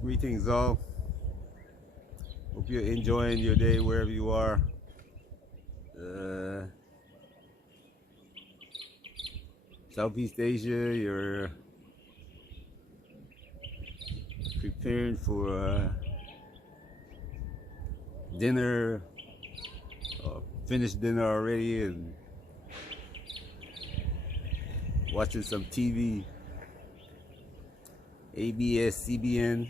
Greetings all. Hope you're enjoying your day wherever you are. Uh, Southeast Asia, you're preparing for dinner, finished dinner already, and watching some TV, ABS, CBN.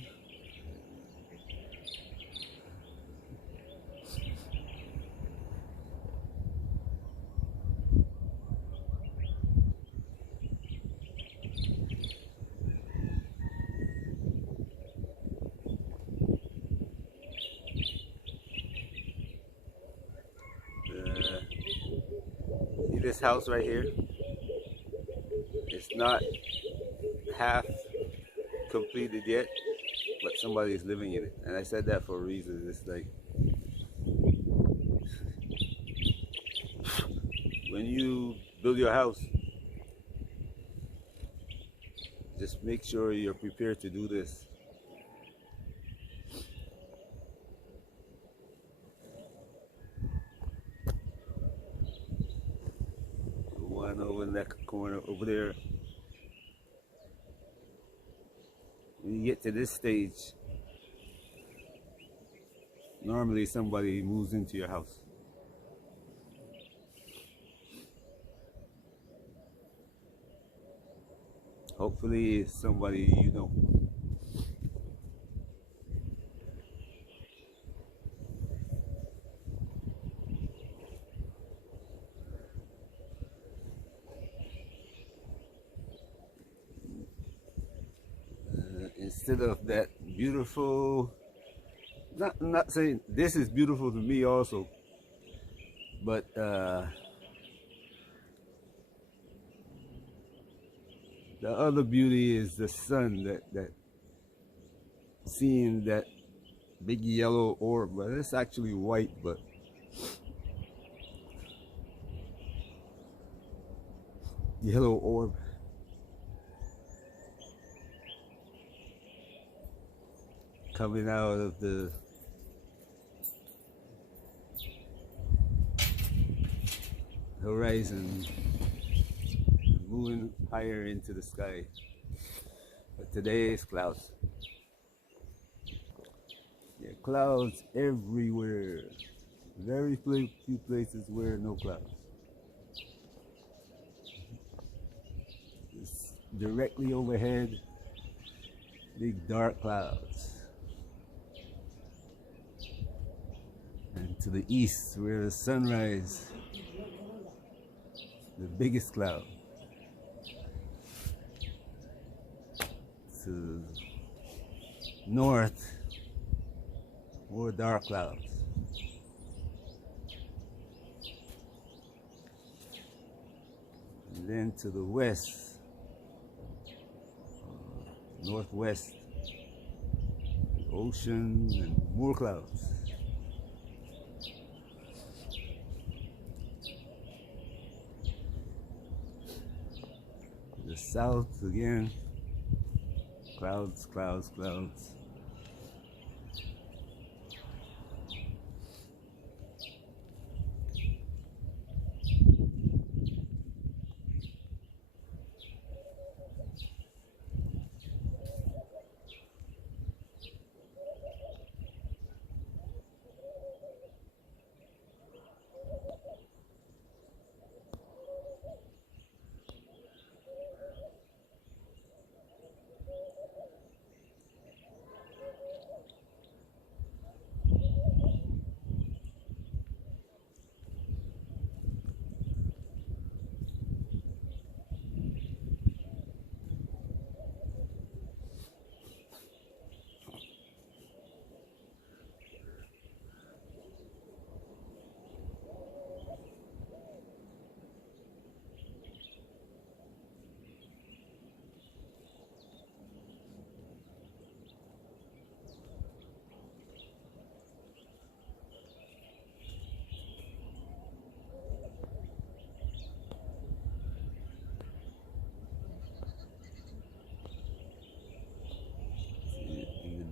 See this house right here? It's not half completed yet, but somebody is living in it. And I said that for a reason. It's like when you build your house, just make sure you're prepared to do this. The one over in that corner over there. When you get to this stage, normally somebody moves into your house. Hopefully it's somebody you know. Instead of that beautiful, I'm not saying this is beautiful to me also, but the other beauty is the sun, that seeing that big yellow orb, but it's actually white, but yellow orb coming out of the horizon, moving higher into the sky. But today is clouds. Yeah, clouds everywhere. Very few places where no clouds. It's directly overhead, big dark clouds. And to the east, where the sunrise, the biggest cloud. To north, more dark clouds. And then to the west, northwest, the ocean and more clouds. The south again, clouds, clouds, clouds.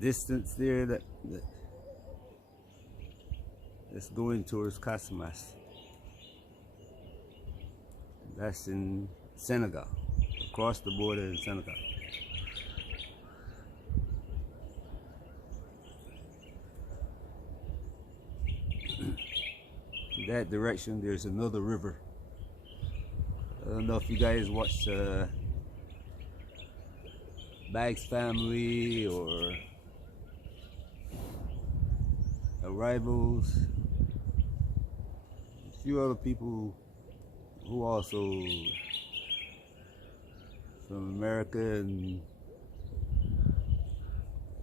distance there that's going towards Casamas. That's in Senegal, across the border in Senegal. In that direction, there's another river. I don't know if you guys watch Bag's Family or Arrivals. A few other people who also from America and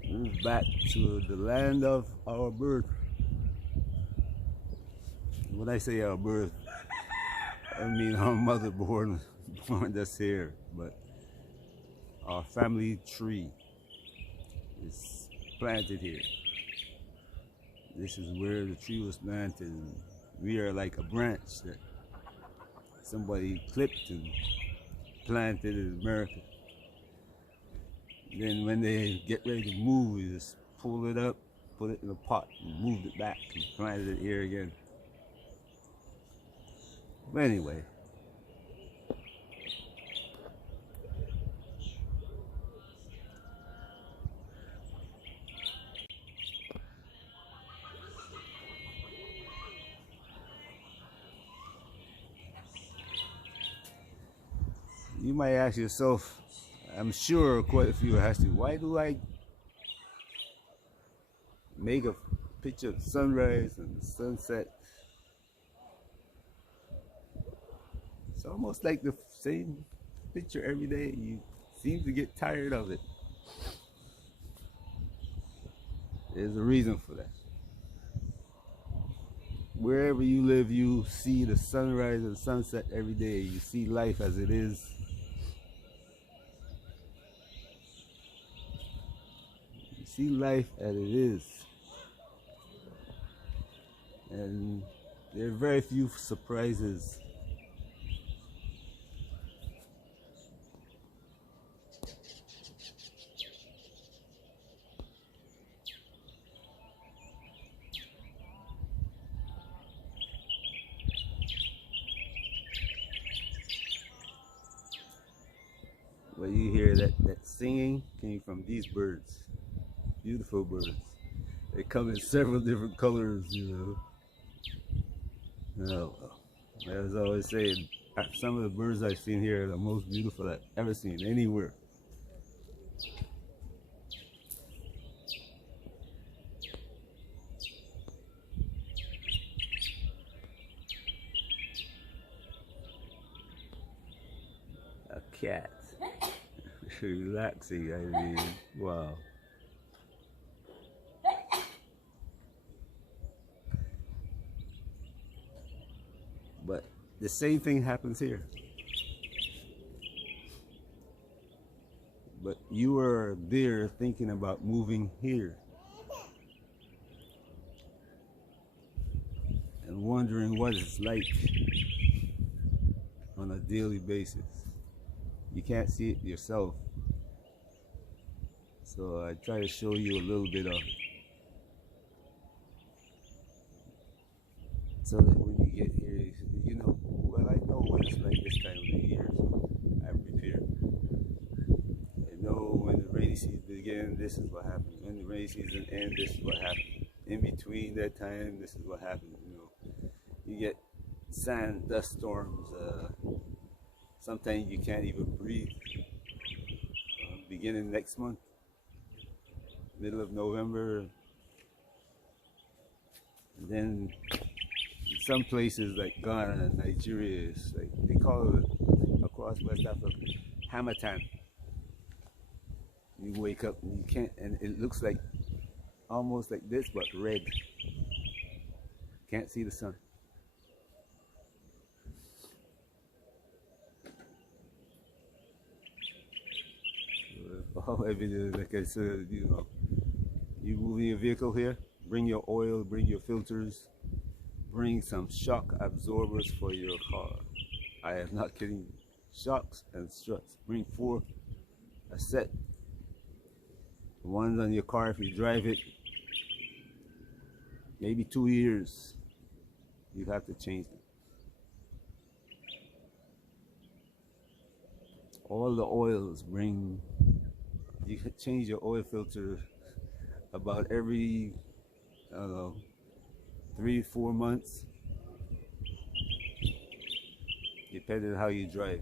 moved back to the land of our birth. When I say our birth, I mean our mother born us here, but our family tree is planted here. This is where the tree was planted. We are like a branch that somebody clipped and planted in America. Then when they get ready to move, we just pull it up, put it in a pot, and moved it back and planted it here again. But anyway, you might ask yourself, I'm sure quite a few are asking, why do I make a picture of sunrise and sunset? It's almost like the same picture every day. You seem to get tired of it. There's a reason for that. Wherever you live, you see the sunrise and sunset every day. You see life as it is. You see life as it is. And there are very few surprises. But you hear that singing came from these birds, beautiful birds. They come in several different colors, you know. As I always say, some of the birds I've seen here are the most beautiful I've ever seen anywhere. A cat. Relaxing, I mean, wow. But the same thing happens here. But you are there thinking about moving here and wondering what it's like on a daily basis. You can't see it yourself. So I try to show you a little bit of it. So that when you get here, you know, well, I know what it's like this time of the year, so I'm prepared. I know when the rainy season begins, this is what happens. When the rainy season ends, this is what happens. In between that time, this is what happens, you know. You get sand, dust storms, sometimes you can't even breathe. Beginning next month, middle of November. And then in some places like Ghana and Nigeria, it's like they call it across West Africa, Hamatan. You wake up and you can't, and it looks like almost like this, but red. Can't see the sun. All evidence, like I said, you know, you move in your vehicle here, bring your oil, bring your filters, bring some shock absorbers for your car. I am not kidding you. Shocks and struts. Bring 4, a set. The ones on your car, if you drive it, maybe 2 years, you have to change them. All the oils bring, you can change your oil filter about every, I don't know, 3 4 months, depending on how you drive.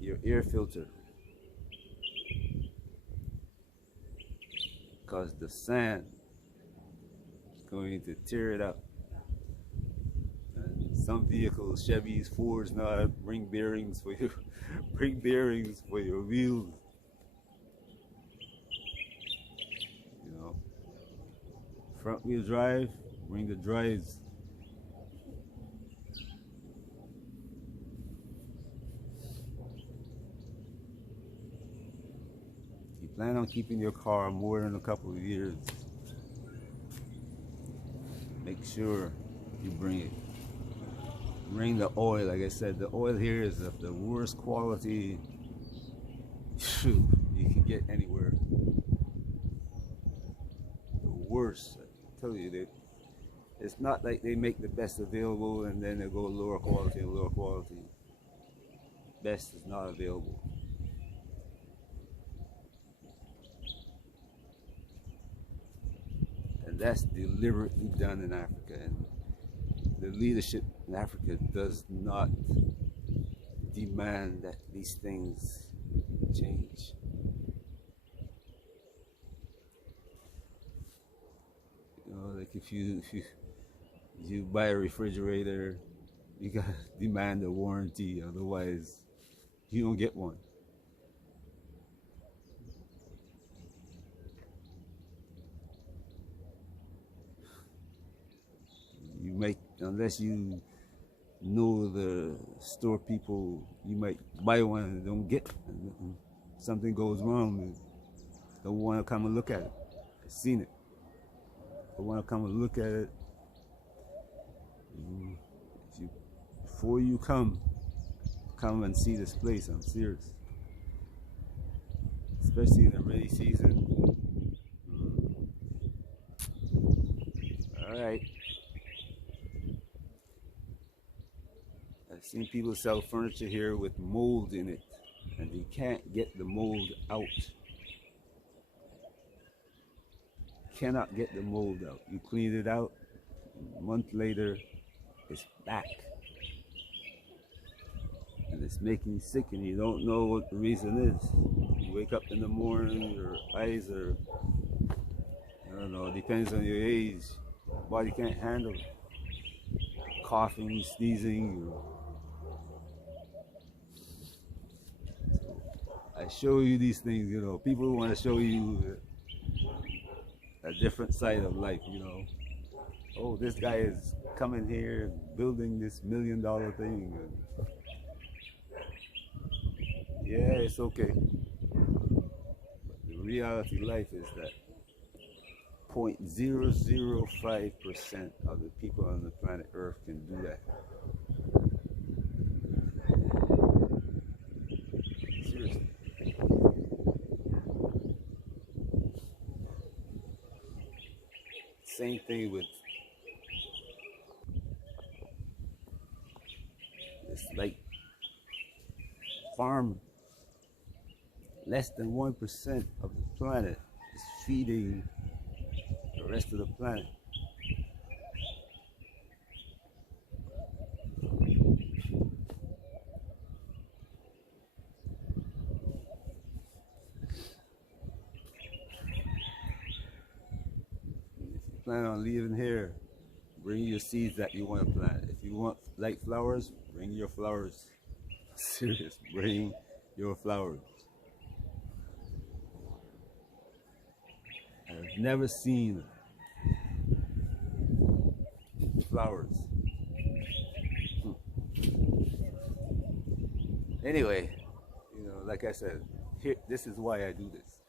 Your air filter, because the sand is going to tear it up. And some vehicles, Chevys, Fords, now bring bearings for you, bring bearings for your wheels. You know, front wheel drive, bring the drives. You plan on keeping your car more than a couple of years, make sure you bring it. Bring the oil. Like I said, the oil here is of the worst quality you can get anywhere. The worst. I tell you, it's not like they make the best available and then they go lower quality and lower quality. Best is not available. And that's deliberately done in Africa. And the leadership in Africa does not demand that these things change. You know, like if you buy a refrigerator, you gotta demand a warranty, otherwise you don't get one. You make, unless you know the store people, you might buy one and don't get, and something goes wrong, and don't want to come and look at it. I've seen it. Don't want to come and look at it. Before you come and see this place. I'm serious. Especially in the rainy season. All right. I've seen people sell furniture here with mold in it, and you can't get the mold out. Cannot get the mold out. You clean it out, a month later, it's back. And it's making you sick, and you don't know what the reason is. You wake up in the morning, your eyes are, I don't know, it depends on your age. Your body can't handle it. Coughing, sneezing. I show you these things, you know. People want to show you a different side of life, you know. Oh, this guy is coming here building this $1 million thing. Yeah, it's okay. But the reality life is that 0.005% of the people on the planet Earth can do that. Seriously. Same thing with, it's like farm. Less than 1% of the planet is feeding the rest of the planet. If you plan on leaving here, bring your seeds that you want to plant. If you want like flowers, bring your flowers. Serious, bring your flowers. I've never seen flowers. Anyway, you know, like I said, here, this is why I do this.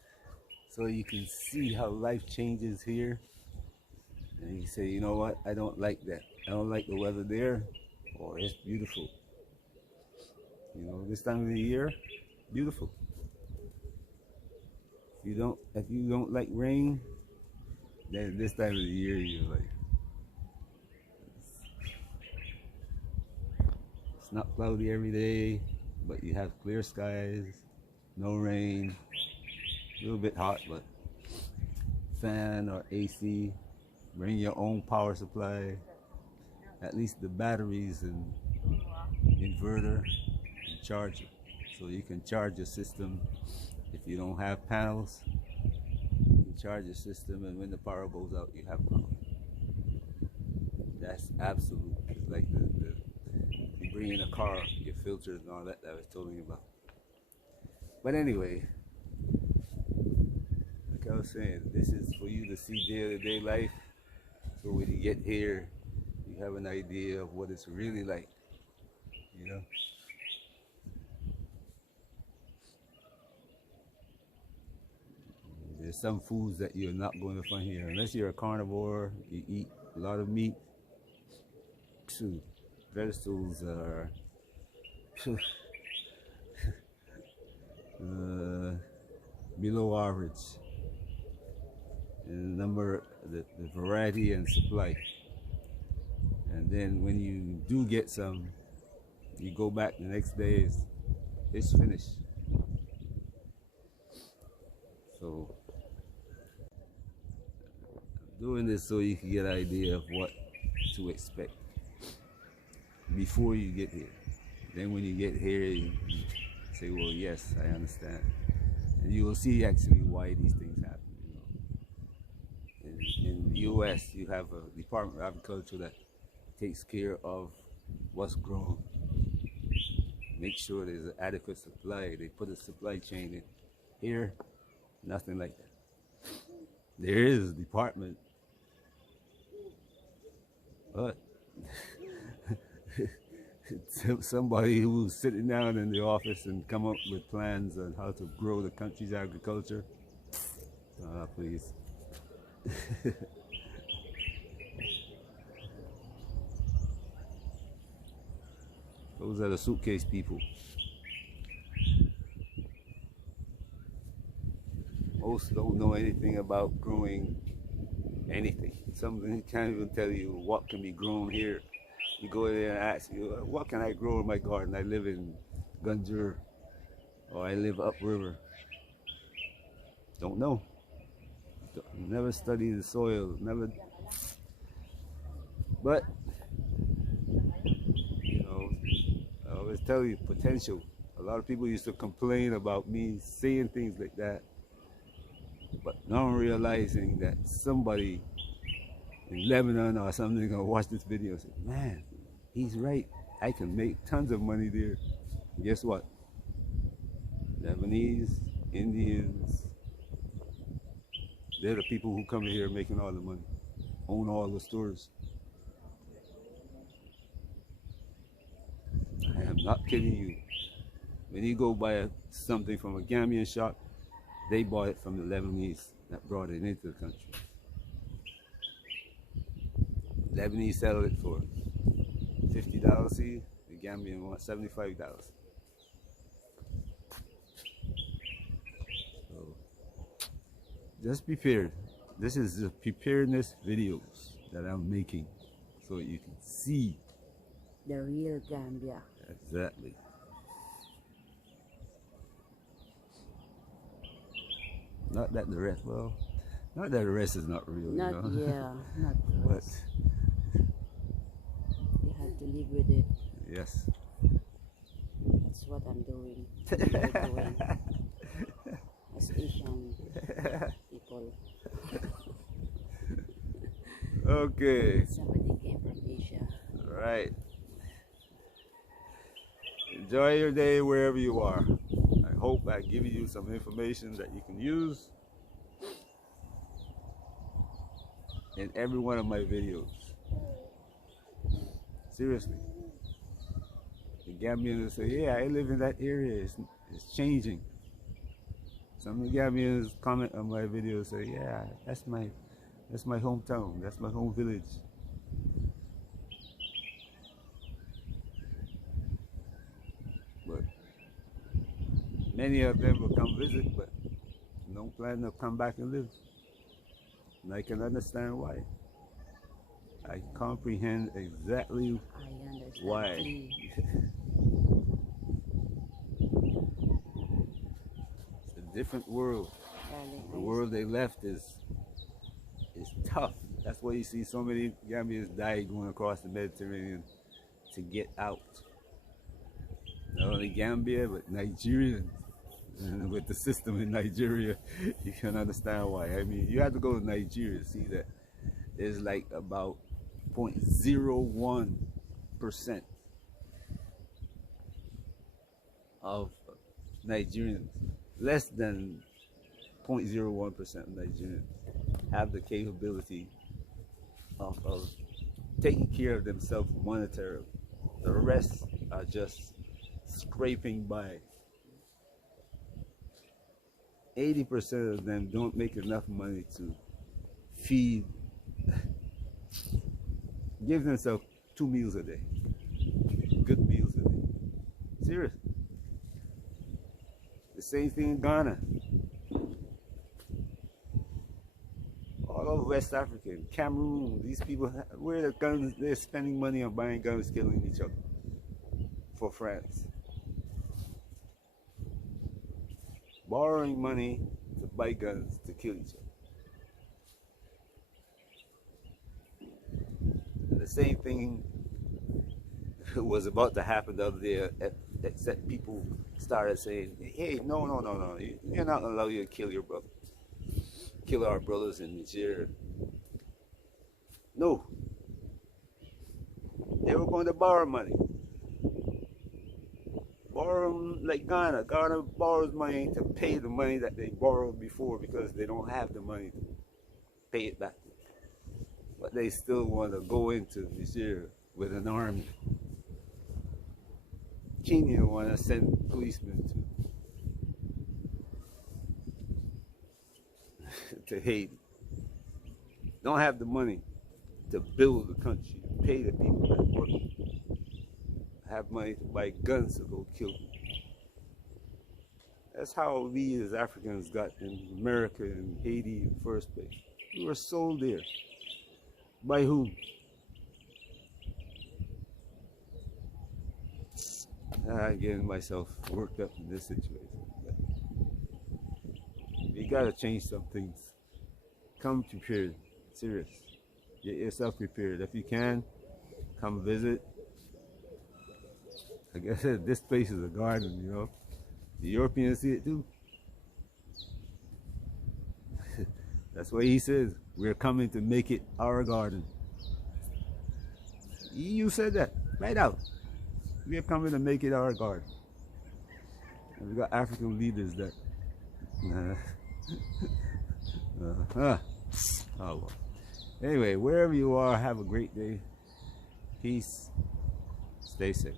So you can see how life changes here. And you say, you know what, I don't like that. I don't like the weather there. Or it's beautiful. You know, this time of the year, beautiful. if you don't like rain, then this time of the year you're like, it's not cloudy every day, but you have clear skies, no rain, a little bit hot, but fan or AC, bring your own power supply, at least the batteries and inverter, and charge it. So you can charge your system. If you don't have panels, you can charge your system, and when the power goes out, you have power. That's absolute. It's like you bring in a car, your filters and all that I was telling you about. But anyway, like I was saying, this is for you to see day-to-day life. So when you get here, you have an idea of what it's really like, you know? There's some foods that you're not going to find here. Unless you're a carnivore, you eat a lot of meat. Vegetables are below average in the number, the variety and supply. And then when you do get some, you go back the next day, it's finished. So I'm doing this so you can get an idea of what to expect before you get here. Then when you get here, you say, well, yes, I understand. And you will see actually why these things happen. You know, in the U.S., you have a Department of Agriculture that takes care of what's grown. Make sure there's an adequate supply. They put a supply chain in. Here, nothing like that. There is a department, but somebody who's sitting down in the office and come up with plans on how to grow the country's agriculture. Please. Those are the suitcase people. Most don't know anything about growing anything. Some can't even tell you what can be grown here. You go there and ask you, what can I grow in my garden? I live in Gunjur, or I live upriver. Don't know. Never studied the soil. Never. But you know, I always tell you, potential. A lot of people used to complain about me saying things like that, but now I'm realizing that somebody in Lebanon or something gonna watch this video and say, man, he's right. I can make tons of money there. And guess what? Lebanese, Indians, they're the people who come here making all the money, own all the stores. I am not kidding you. When you go buy something from a Gambian shop, they bought it from the Lebanese that brought it into the country. Lebanese sell it for $50, see? The Gambian wants $75. So just prepare. This is the preparedness videos that I'm making so you can see the real Gambia. Exactly. Not that the rest, well, not that the rest is not real, not, you know? Yeah, not the But rest. You have to live with it. yes. That's what I'm doing. We're doing as Asian people. Okay. Somebody came from Asia. All right. Enjoy your day wherever you are. I hope I give you some information that you can use in every one of my videos. Seriously. The Gambians say, yeah, I live in that area. It's changing. Some of the Gambians comment on my videos, say, yeah, that's my hometown. That's my home village. But many of them will come visit, but don't plan to come back and live. And I can understand why. I comprehend exactly I understand. why. Too. It's a different world. Darling, The world they left is tough. That's why you see so many Gambians die going across the Mediterranean to get out. Not only Gambia, but Nigerians. And with the system in Nigeria, you can understand why. I mean, you have to go to Nigeria to see that there's like about 0.01% of Nigerians, less than 0.01% of Nigerians have the capability of taking care of themselves monetarily. The rest are just scraping by. 80% of them don't make enough money to feed, give themselves 2 meals a day, good meals a day. Serious. The same thing in Ghana. All over West Africa, Cameroon, these people, where the guns, they're spending money on buying guns, killing each other for France. Borrowing money to buy guns to kill each other. And the same thing was about to happen the other day, except people started saying, hey, no, you're not allowed to kill your brother. Kill our brothers in Nigeria. No. They were going to borrow money. Borrow like Ghana. Ghana borrows money to pay the money that they borrowed before because they don't have the money to pay it back. But they still want to go into Nigeria with an army. Kenya want to send policemen to Haiti. Don't have the money to build the country, pay the people that work. Have money to buy guns to go kill them. That's how we as Africans got in America and Haiti in the first place. We were sold there. By whom? I'm getting myself worked up in this situation. But you gotta change some things. Come prepared. Serious. Get yourself prepared. If you can, come visit. Like I said, this place is a garden, you know. The Europeans see it too. That's why he says, we're coming to make it our garden. You said that, right out. We're coming to make it our garden. And we got African leaders that... oh, well. Anyway, wherever you are, have a great day. Peace. Stay safe.